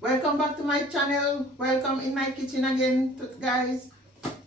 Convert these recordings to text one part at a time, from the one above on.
Welcome back to my channel. Welcome in my kitchen again, guys.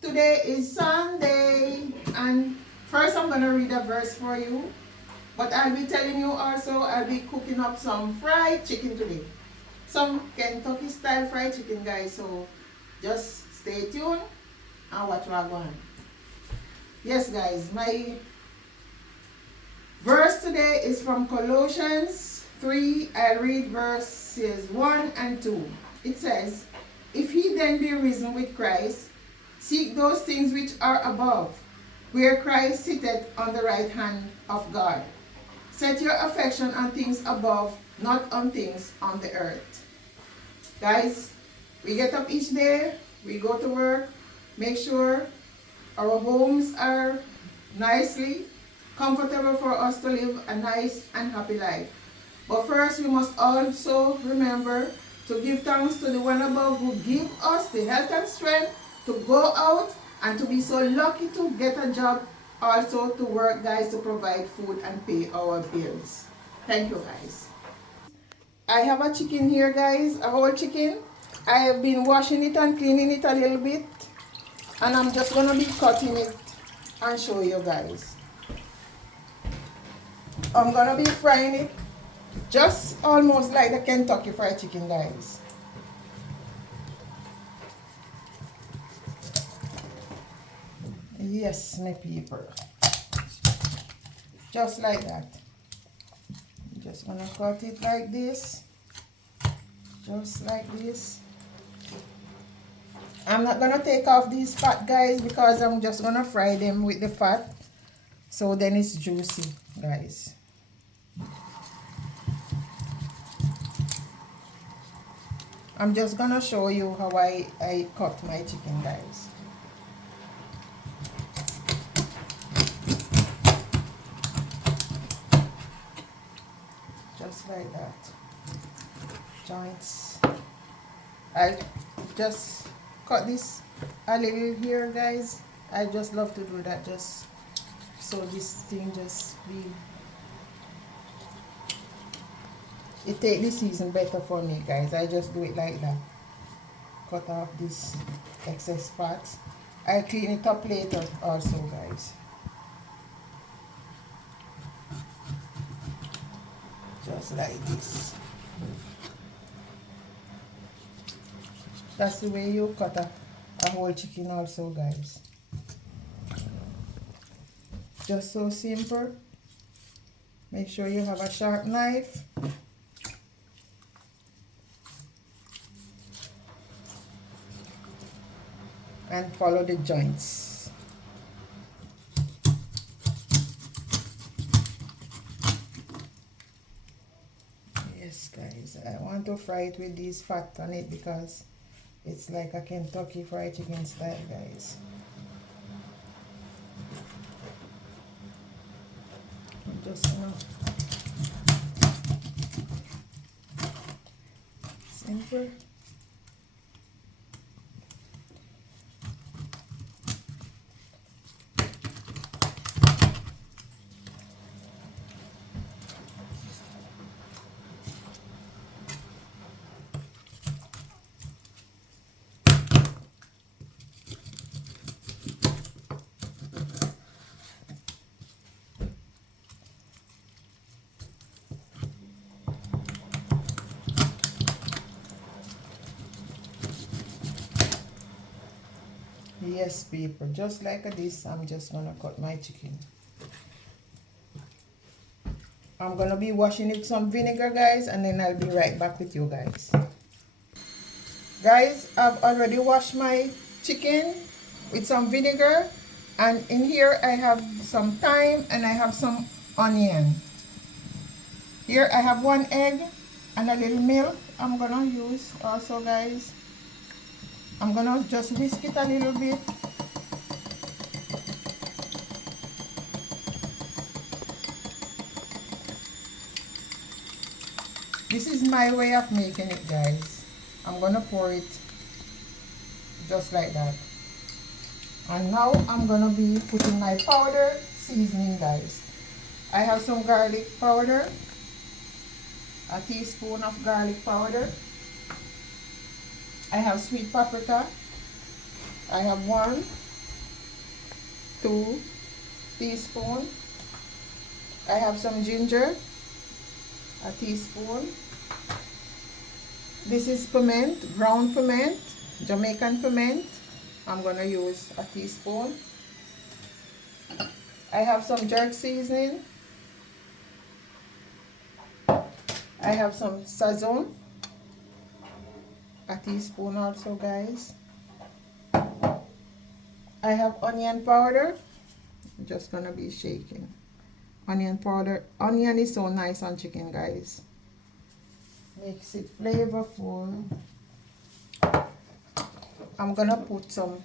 Today is Sunday, and first I'm gonna read a verse for you. But I'll be telling you also I'll be cooking up some fried chicken today. Some Kentucky style fried chicken, guys. So just stay tuned and watch what I'm going. Yes, guys, my verse today is from Colossians 3. I'll read verses 1 and 2. It says, "If ye then be risen with Christ, seek those things which are above, where Christ sitteth on the right hand of God. Set your affection on things above, not on things on the earth." Guys, we get up each day, we go to work, make sure our homes are nicely comfortable for us to live a nice and happy life. But first, we must also remember to give thanks to the one above who give us the health and strength to go out and to be so lucky to get a job, also to work, guys, to provide food and pay our bills. Thank you, guys. I have a chicken here, guys, a whole chicken. I have been washing it and cleaning it a little bit, and I'm just gonna be cutting it and show you guys. I'm gonna be frying it just almost like the Kentucky Fried Chicken, guys. Yes, my people. Just like that. I'm just gonna cut it like this. Just like this. I'm not gonna take off these fat, guys, because I'm just gonna fry them with the fat, so then it's juicy, guys. I'm just gonna show you how I cut my chicken, guys. Just like that. Joints. I just cut this a little here, guys. I just love to do that, just so this thing just be, it take the season better for me, guys. I just do it like that. Cut off this excess fat. I clean it up later also, guys. Just like this. That's the way you cut a whole chicken also, guys. Just so simple. Make sure you have a sharp knife. And follow the joints. Yes, guys, I want to fry it with these fat on it because it's like a Kentucky Fried Chicken style, guys. I'm just gonna simple. Yes, people, just like this, I'm just gonna cut my chicken. I'm gonna be washing it with some vinegar, guys, and then I'll be right back with you guys. Guys, I've already washed my chicken with some vinegar, and in here I have some thyme and I have some onion. Here I have 1 egg and a little milk I'm gonna use also, guys. I'm gonna just whisk it a little bit. This is my way of making it, guys. I'm gonna pour it just like that. And now I'm gonna be putting my powder seasoning, guys. I have some garlic powder, a teaspoon of garlic powder. I have sweet paprika. I have 1, 2 teaspoons. I have some ginger, a teaspoon. This is piment, ground piment, Jamaican piment. I'm gonna use a teaspoon. I have some jerk seasoning. I have some sazon, a teaspoon also, guys. I have onion powder. I'm just gonna be shaking. Onion powder. Onion is so nice on chicken, guys. Makes it flavorful. I'm gonna put some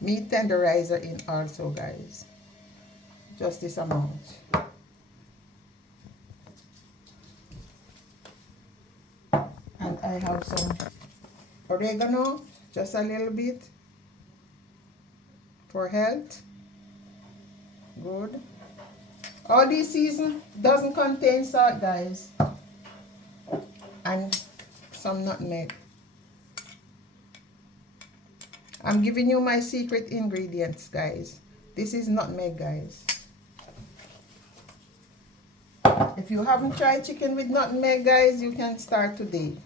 meat tenderizer in also, guys. Just this amount. And I have some oregano, just a little bit for health. Good. All these season doesn't contain salt, guys. And some nutmeg. I'm giving you my secret ingredients, guys. This is nutmeg, guys. If you haven't tried chicken with nutmeg, guys, you can start today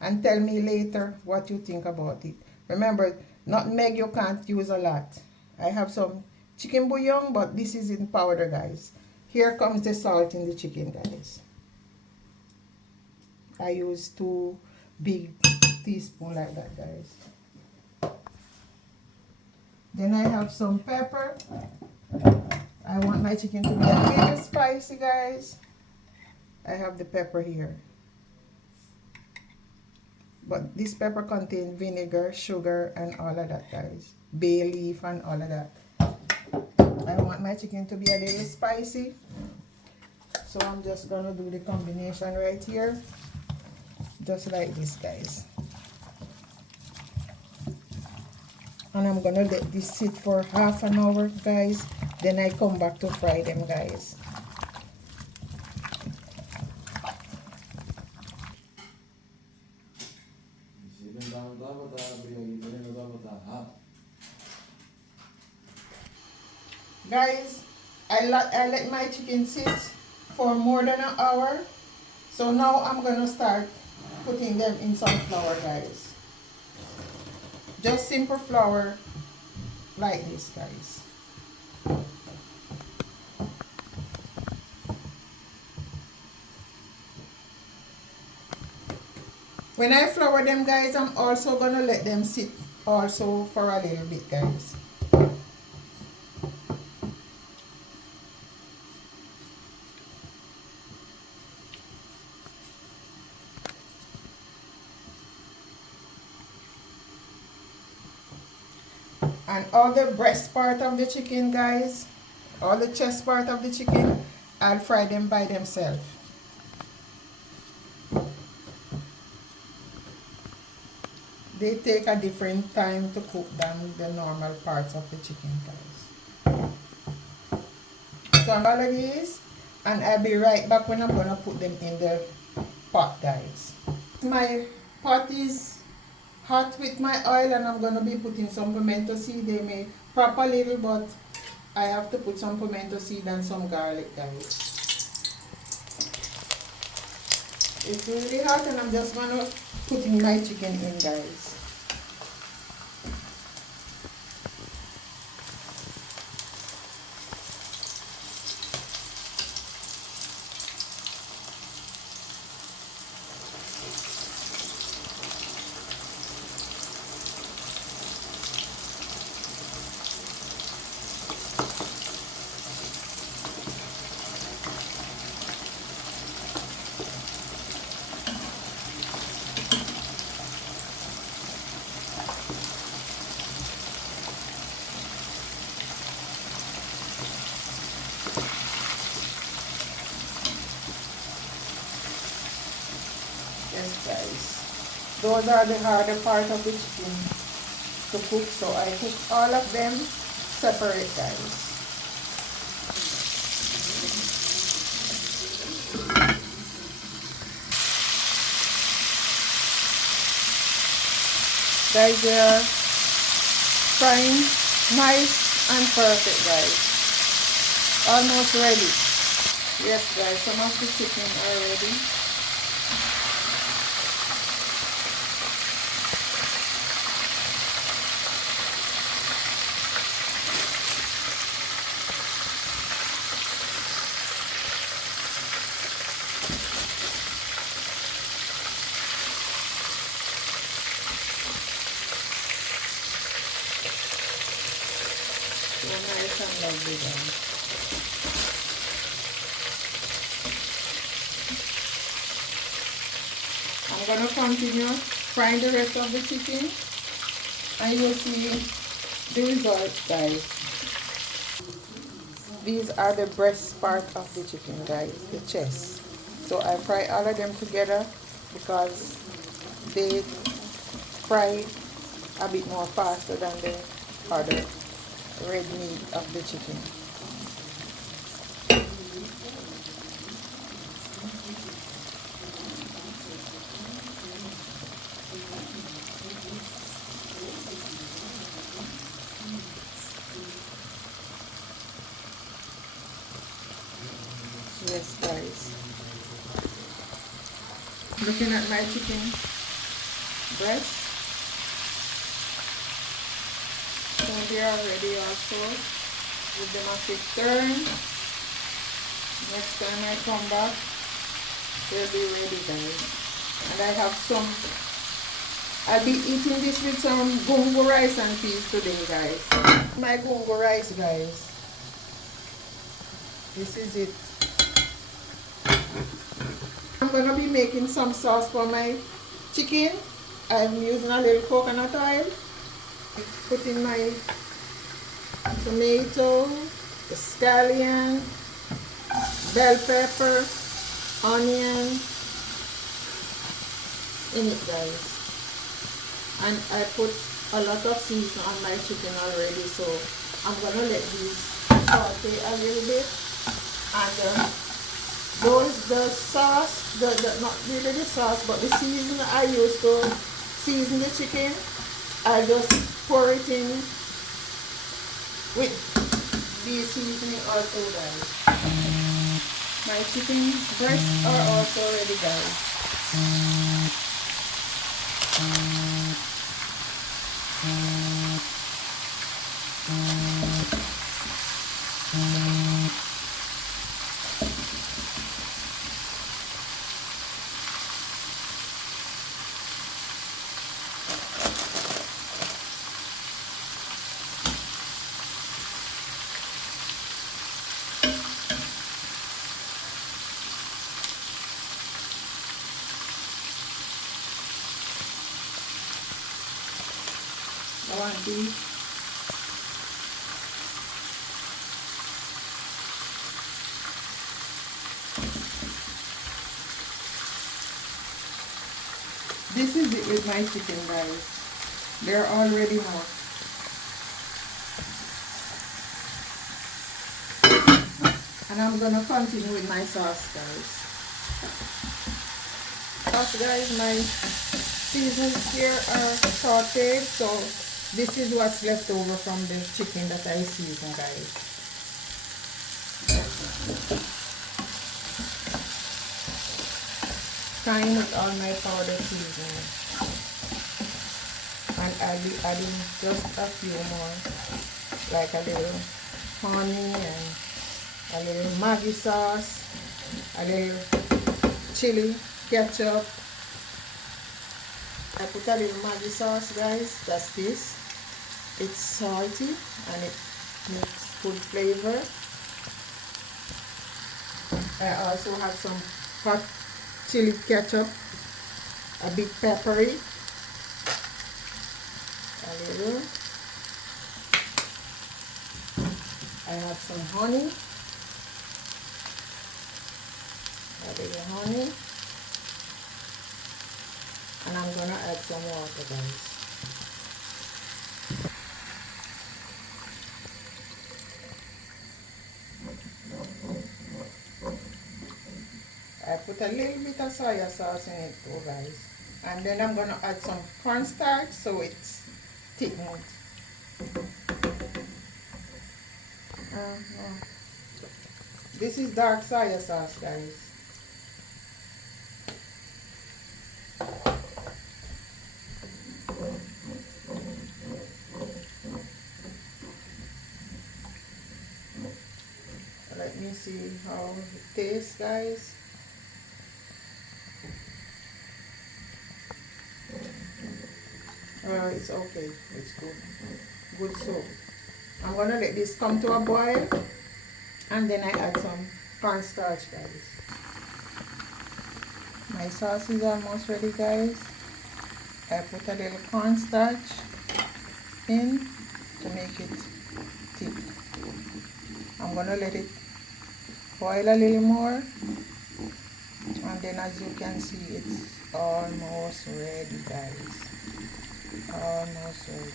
and tell me later what you think about it. Remember, nutmeg you can't use a lot. I have some chicken bouillon, but this is in powder, guys. Here comes the salt in the chicken, guys. I use 2 big teaspoons like that, guys. Then I have some pepper. I want my chicken to be a little spicy, guys. I have the pepper here. But this pepper contains vinegar, sugar, and all of that, guys. Bay leaf and all of that. I want my chicken to be a little spicy. So I'm just gonna do the combination right here. Just like this, guys. And I'm gonna let this sit for half an hour, guys. Then I come back to fry them, guys. Guys, I let my chicken sit for more than an hour. So now I'm gonna start putting them in some flour, guys. Just simple flour like this, guys. When I flour them, guys, I'm also gonna let them sit also for a little bit, guys. And all the breast part of the chicken, guys, all the chest part of the chicken, I'll fry them by themselves. They take a different time to cook than the normal parts of the chicken, guys. So I'm all of these, and I'll be right back when I'm gonna put them in the pot, guys. My pot is hot with my oil, and I'm gonna be putting some pimento seed. They may pop a little, but I have to put some pimento seed and some garlic, guys. It's really hot, and I'm just gonna put in my chicken in, guys. Yes, guys. Those are the harder part of the chicken to cook, so I cook all of them separate, guys. Guys, they are frying nice and perfect, guys. Almost ready. Yes, guys, some of the chicken are ready. So nice and lovely, guys. I'm gonna continue frying the rest of the chicken, and you'll see the result, guys. These are the breast part of the chicken, guys, the chest. So I fry all of them together because they fry a bit more faster than the other red meat of the chicken. Yes, guys. Looking at my chicken breast. So they are ready also. Give them a quick turn. Next time I come back, they'll be ready, guys. And I have some, I'll be eating this with some gungo rice and peas today, guys. My gungo rice, guys. This is it. I'm gonna be making some sauce for my chicken. I'm using a little coconut oil. Put in my tomato, the scallion, bell pepper, onion in it, guys. And I put a lot of seasoning on my chicken already, so I'm gonna let these saute a little bit. And the sauce, not really the sauce, but the seasoning I use to season the chicken, I just pour it in with the seasoning also, guys. My chicken breasts are also ready, guys. I want beef. This is it with my chicken, guys. They're already hot. And I'm gonna continue with my sauce, guys. Sauce, guys, my seasons here are sauteed, so this is what's left over from the chicken that I seasoned, guys. Frying with all my powder seasoning. And I'll be adding just a few more, like a little honey and a little Maggi sauce, a little chili ketchup. I put a little Maggi sauce, guys. That's this. It's salty and it makes good flavor. I also have some hot chili ketchup, a bit peppery, a little. I have some honey, a little honey, and I'm gonna add some water, guys. I put a little bit of soy sauce in it too, guys. And then I'm gonna add some cornstarch so it's thickened. Uh, this is dark soy sauce, guys. Let me see how it tastes, guys. It's okay. It's good. Good soap. I'm gonna let this come to a boil, and then I add some cornstarch, guys. My sauce is almost ready, guys. I put a little cornstarch in to make it thick. I'm gonna let it boil a little more, and then as you can see, it's almost ready, guys. Almost ready.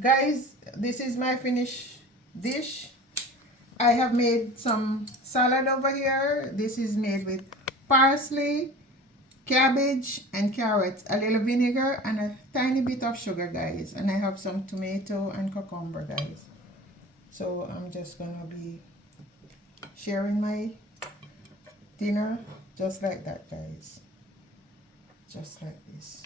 Guys, this is my finished dish. I have made some salad over here. This is made with parsley, cabbage, and carrots, a little vinegar, and a tiny bit of sugar, guys. And I have some tomato and cucumber, guys. So I'm just gonna be sharing my dinner just like that, guys. Just like this.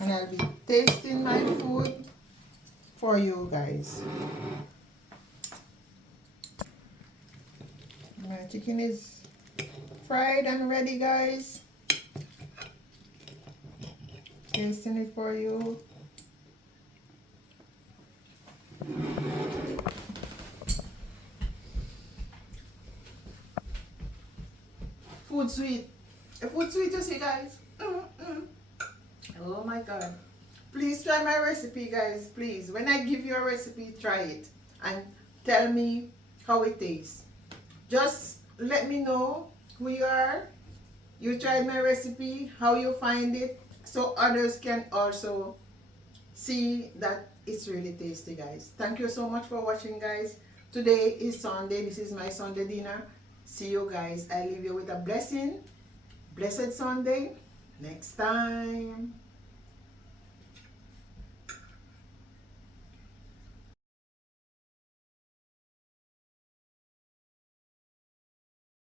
And I'll be tasting my food for you guys. My chicken is fried and ready, guys. Tasting it for you. Food sweet. A food sweet, you see, guys. Oh my God. Please try my recipe, guys. Please. When I give you a recipe, try it. And tell me how it tastes. Just let me know who you are. You tried my recipe, how you find it, so others can also see that it's really tasty, guys. Thank you so much for watching, guys. Today is Sunday. This is my Sunday dinner. See you guys. I leave you with a blessing. Blessed Sunday. Next time.